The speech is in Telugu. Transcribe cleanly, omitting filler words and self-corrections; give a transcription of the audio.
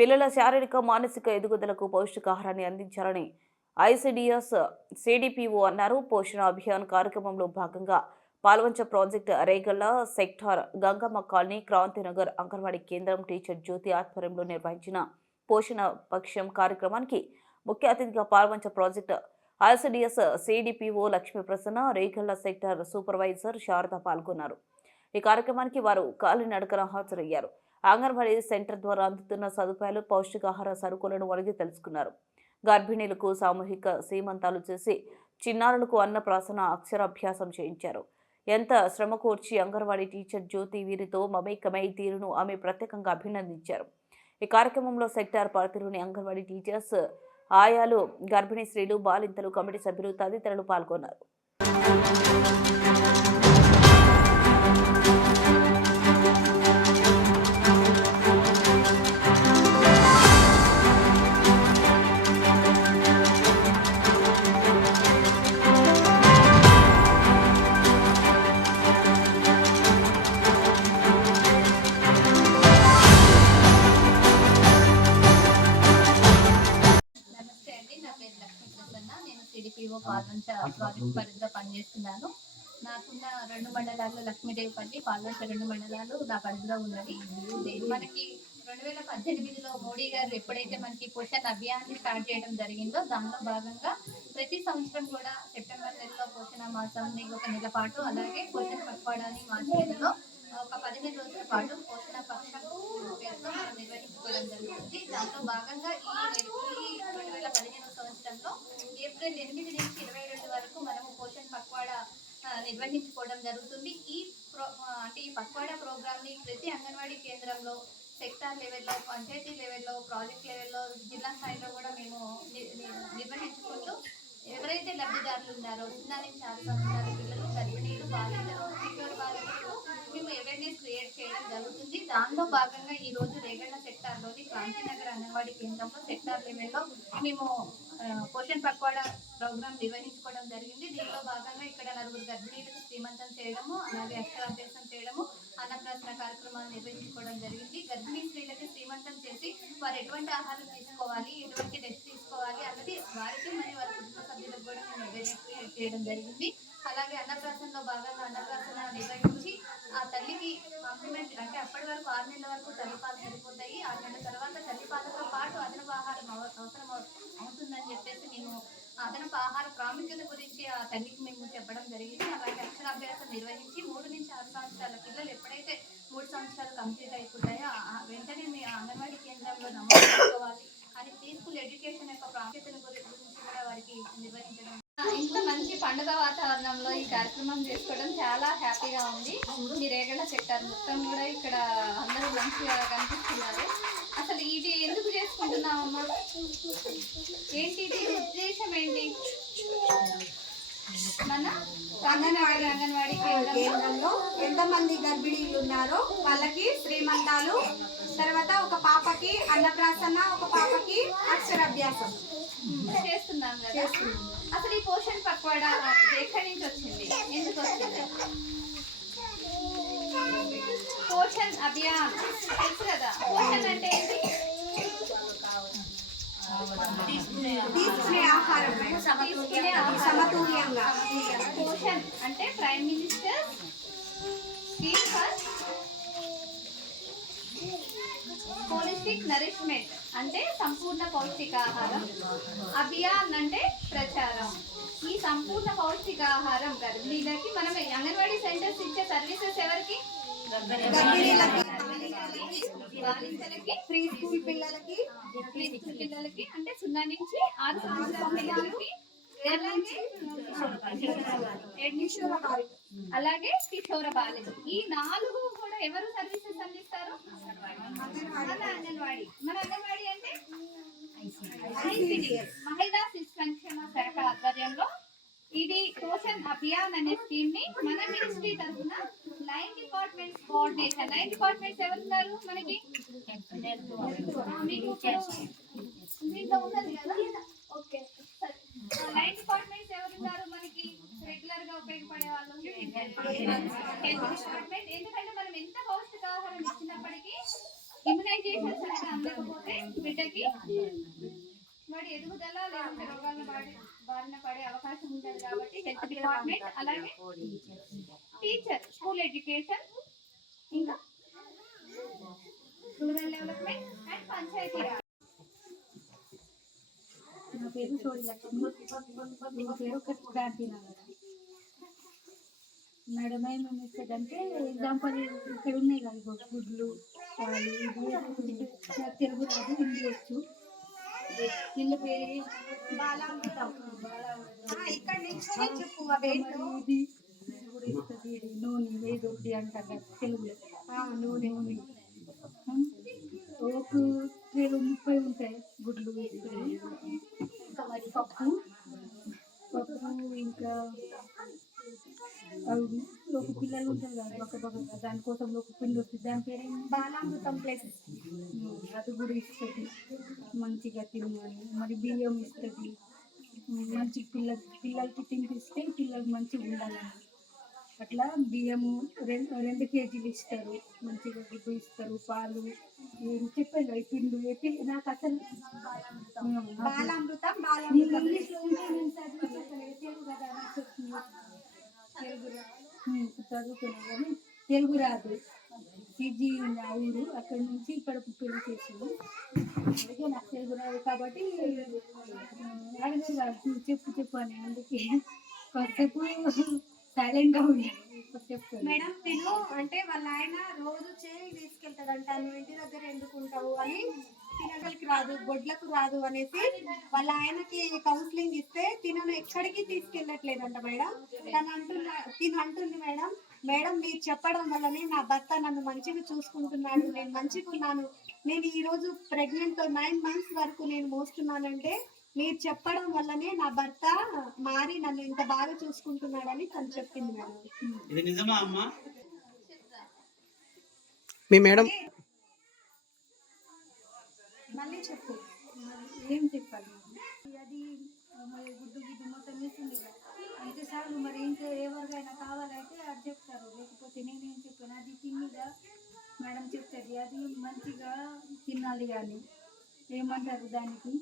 పిల్లల శారీరక మానసిక ఎదుగుదలకు పౌష్టికాహారాన్ని అందించాలని ఐసిడిఎస్ సిడిపిఓ అన్నారు. పోషణ అభియాన్ కార్యక్రమంలో భాగంగా Palvancha project Regalla sector Gangamma colony Krantinagar anganwadi కేంద్రం టీచర్ జ్యోతి ఆధ్వర్యంలో నిర్వహించిన పోషణ పక్షం కార్యక్రమానికి ముఖ్య అతిథిగా Palvancha project ICDS CDPO Lakshmi Prasanna, Regalla sector supervisor Sharada పాల్గొన్నారు. ఈ కార్యక్రమానికి వారు కాలినడకన హాజరయ్యారు. అంగన్వాడీ సెంటర్ ద్వారా అందుతున్న సదుపాయాలు, పౌష్టికాహార సరుకులను అడిగి తెలుసుకున్నారు. గర్భిణీలకు సామూహిక సీమంతాలు చేసి చిన్నారులకు అన్నప్రాసన అక్షరాభ్యాసం చేయించారు. ఎంత శ్రమ కోర్చి అంగన్వాడీ టీచర్ జ్యోతి వీరితో మమేకమై తీరును ఆమె ప్రత్యేకంగా అభినందించారు. ఈ కార్యక్రమంలో సెక్టార్ పరిధిలోని అంగన్వాడీ టీచర్స్, ఆయాలు, గర్భిణీ స్త్రీలు, బాలింతలు, కమిటీ సభ్యులు తదితరులు పాల్గొన్నారు. పాల్వంచ ప్రాజెక్ట్ పరిధిలో పనిచేస్తున్నాను. నాకున్న 2 మండలాల్లో లక్ష్మీదేవిపల్లి, పాల్వంచ 2 మండలాలు నా పరిధిలో ఉన్నది. మనకి 2018లో మోడీ గారు ఎప్పుడైతే మనకి పోషణ అభియాన్ని స్టార్ట్ చేయడం జరిగిందో దానిలో భాగంగా ప్రతి సంవత్సరం కూడా సెప్టెంబర్ నెలలో పోషణ మాసాన్ని ఒక నెల పాటు, అలాగే పోషణ పక్వాడాన్ని మార్చి నెలలో ఒక 15 రోజుల పాటు పోషణ పక్షం పేరుతో మనం నిర్వహించుకోవడం జరుగుతుంది. దాంట్లో భాగంగా ఈ 2015 సంవత్సరంలో ఏప్రిల్ 8 నుంచి 22 వరకు మనము పోషణ పక్వాడా నిర్వహించుకోవడం జరుగుతుంది. ఈ పక్వాడా ప్రోగ్రామ్ ని ప్రతి అంగన్వాడీ కేంద్రంలో, సెక్టార్ లెవెల్లో, పంచాయతీ లెవెల్లో, ప్రాజెక్ట్ లెవెల్లో, జిల్లా స్థాయిలో కూడా మేము నిర్వహించుకుంటూ ఎవరైతే లబ్ధిదారులు ఉన్నారో 0 నుంచి 6 సంవత్సరాల పిల్లలు, గర్భిణీలు, బాలింతలు, కిషోర బాలికలు మేము అవేర్నెస్ క్రియేట్ చేయడం జరుగుతుంది. దానిలో భాగంగా ఈ రోజు రేగళ్ల సెక్టార్లోని క్రాంతినగర్ అంగన్వాడీ కేంద్రంలో సెక్టార్ లెవెల్లో మేము పోషణ పక్వాడా ప్రోగ్రామ్ నిర్వహించుకోవడం జరిగింది. దీనిలో భాగంగా ఇక్కడ 4 గర్భిణీలకు శ్రీమంతం చేయడము, అలాగే అక్షరాభ్యాసం చేయడము, అన్నప్రాసన కార్యక్రమాలు నిర్వహించుకోవడం జరిగింది. గర్భిణీ స్త్రీలకి శ్రీమంతం చేసి వారు ఎటువంటి ఆహారం తీసుకోవాలి, ఎటువంటి రెస్ట్ తీసుకోవాలి అన్నది వారికి మరియు వారి కుటుంబ సభ్యులకు కూడా మేము అవేర్నెస్ క్రియేట్ చేయడం జరిగింది. అలాగే అన్నప్రాసనలో భాగంగా అన్నప్రాసన నిర్వహించి ఆ తల్లికి కాంప్లిమెంట్ అంటే అప్పటి వరకు 6 నెలల వరకు తల్లిపాలు సరిపోతాయి. 6 నెలల తర్వాత తల్లిపాలతో పాటు అదనపు ఆహారం అవసరం అవుతుందని చెప్పేసి మేము అదనపు ఆహార ప్రాముఖ్యత గురించి ఆ తల్లికి మేము చెప్పడం జరిగింది. అలాగే అక్షరాభ్యాసం నిర్వహించి 3 నుంచి 6 సంవత్సరాల పిల్లలు ఎప్పుడైతే 3 సంవత్సరాలు కంప్లీట్ అయిపోతాయో వెంటనే మీ అంగన్వాడీ కేంద్రంలో నమోదు చేసుకోవాలి అని ప్రీస్కూల్ ఎడ్యుకేషన్ యొక్క ప్రాముఖ్యతను గురించి కూడా వారికి నిర్వహించడం. ఇంత మంచి పండుగ వాతావరణంలో ఈ కార్యక్రమం చేసుకోవడం చాలా హ్యాపీగా ఉంది. ఈ రేగళ్ల సెక్టార్ మొత్తం కూడా ఇక్కడ అందరూ మంచిగా కనిపిస్తున్నారు. అసలు ఇది ఎందుకు చేసుకుంటున్నామమ్మా? ఏంటి ఇది ఉద్దేశం ఏంటి? మన అంగన్వాడీ కేంద్రంలో ఎంతమంది గర్భిణీలు ఉన్నారో వాళ్ళకి శ్రీమంతాలు, తర్వాత ఒక పాపకి అన్నప్రాసన, ఒక పాపకి అక్షరాభ్యాసం చేస్తున్నాం కదా. అసలు ఈ పోషణ పక్వాడా ఎక్కడి నుంచి వచ్చింది, ఎందుకు వచ్చింది? పోషణ అభియాన్ తెలుసు కదా. పోషణ అంటే ఏంటి? తీసుకునే ఆహారం సమతుల్యంగా. పోషణ అంటే prime minister scheme for holistic nourishment అంటే సంపూర్ణ పౌష్టికాహారం. అభియాన్ అంటే ప్రచారం. ఈ సంపూర్ణ పౌష్టికాహారం గర్భిణీలకి మనం అంగన్వాడీ సెంటర్స్ ఇచ్చే సర్వీసెస్ ఎవరికి? బాలింతలకి, ప్రీ స్కూల్ పిల్లలకి అంటే 0 నుంచి 6 సంవత్సరాల పిల్లలకి, అలాగే కిషోర బాలికలు. ఈ 4 కూడా ఎవరు సర్వీసెస్ అందిస్తారు? మన అంగన్వాడీ. మన అంగన్వాడీ అంటే మహిళా శిశు సంక్షేమ శాఖ ఆధ్వర్యంలో ఇది పోషణ్ అభియాన్ అనే స్కీమ్ ని మన మినిస్ట్రీ తరఫున 9 డిపార్ట్మెంట్స్ కోఆర్డినేషన్. 9 డిపార్ట్మెంట్స్ ఎవరున్నారు మనకి? దీంట్లో ఉన్నది కదా. ఓకే, 9 డిపార్ట్మెంట్స్ ఎవరున్నారు మనకి రెగ్యులర్ గా ఉపయోగపడే వాళ్ళు? Health department. ఎందుకంటే మనం ఎంత పౌష్టికాహారం ఇచ్చినప్పటికీ ఇమ్యునైజేషన్స్ అనేది అందకపోతే పిల్లలకి వాడి ఎదుగుదల లేదంటే రోగాలను బారిన పడే అవకాశం ఉంటుంది కాబట్టి హెల్త్ డిపార్ట్మెంట్ అలాగే టీచర్ స్కూల్ ఎడ్యుకేషన్ ఇంకా rural development and panchayati raj. నా పేరు సోడి లక్ష్మి. నా పేరు క్రాంతి నగర్. మేడం ఏమేమి ఇస్తుందంటే ఎగ్జాంపుల్ ఇక్కడ ఉన్నాయి కదా గుడ్లు పాలు ఇది తెలుగు రాదు హిందీ వచ్చు. పిల్ల పేరు బాలామృతం. ఇక్కడ నుంచి చెప్పు అవేంటో. ఇది కూడా ఇస్తుంది. ఇది నూనె ఏదొకటి అంటారు కదా తెలుగులో. నూనె ఒక 30 ఉంటాయి గుడ్లు వేస్తుంది. ఇంకా మరి పప్పు ఇంకా అవి ఒక పిల్లలు ఉంటారు కదా ఒక దానికోసం ఒక పిండి వస్తుంది. దాని పేరు బాలామృతం ప్లస్ అది కూడా ఇస్తుంది. మంచిగా తినమని మరి బియ్యం ఇస్తుంది. మంచి పిల్లలకి తినిపిస్తే పిల్లలు మంచిగా ఉండాలని అట్లా బియ్యము 2 కేజీలు ఇస్తారు. మంచిగా గుడ్డు ఇస్తారు. పాలు ఏం చెప్పాను ఈ పిండి నాకు అసలు బాలామృతం ఇంగ్లీష్లో ఉంటే నేను చదివించలేదు. తెలుగు కదా నాకు చదువుకున్నాను కానీ తెలుగు రాదు. సిజీ నా ఊరు అక్కడి నుంచి ఇక్కడ పెళ్లి చేసాను. అందుకే నాకు తెలుగు రాదు కాబట్టి అడిగారు కాదు చెప్పు అని. అందుకే కొద్దిసేపు సైలెంట్గా ఉన్నాను. చెప్తాను మేడం తిను అంటే వాళ్ళ ఆయన రోజు చేయి తీసుకెళ్తాడంట. నువ్వు ఇంటి దగ్గర ఎందుకుంటావు అని తినగలికి రాదు గొడ్లకు రాదు అనేసి వాళ్ళ ఆయనకి కౌన్సిలింగ్ ఇస్తే తినను ఎక్కడికి తీసుకెళ్ళట్లేదంట మేడం. తిను అంటుంది మేడం మీరు చెప్పడం వల్లనే నా భర్త నన్ను మంచిగా చూసుకుంటున్నాడు. నేను మంచిగా ఉన్నాను. నేను ఈరోజు ప్రెగ్నెంట్తో 9 months వరకు నేను మోస్తున్నానంటే మీరు చెప్పడం వల్లనే నా భర్త మారి నన్ను ఇంత బాగా చూసుకుంటున్నాడని తను చెప్పింది మేడం. ఇది నిజమా అమ్మా? మీ మేడం మళ్ళీ చెప్పు. ఏం చెప్పాలి అది మరి గుడ్డు మొత్తం వేసింది అయితే చాలు. మరి ఇంకా ఎవరికైనా కావాలంటే అది చెప్తారు. లేకపోతే నేనేం చెప్పాను అది తిన్నగా మేడం చెప్తుంది. అది మంచిగా తినాలి కానీ ఏమంటారు దానికి